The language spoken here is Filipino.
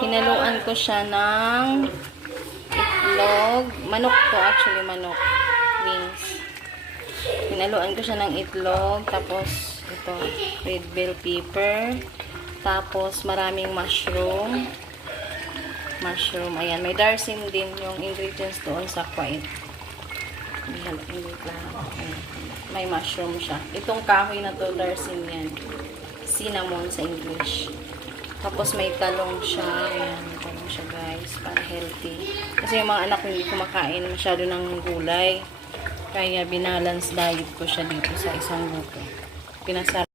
Hinaluan ko siya ng itlog. Manok to, actually manok. Wings. Hinaluan ko siya ng itlog. Tapos, ito, red bell pepper. Tapos, maraming mushroom. Mushroom. Ayan, may darsim din yung ingredients doon sa kwait. May mushroom siya. Itong kahoy na to, darsim yan. Cinnamon sa English. Tapos may talong siya. Ayan, may talong siya guys. Para healthy. Kasi yung mga anak ko hindi kumakain masyado ng gulay. Kaya binalance diet ko siya dito sa isang luto. Pinasarap.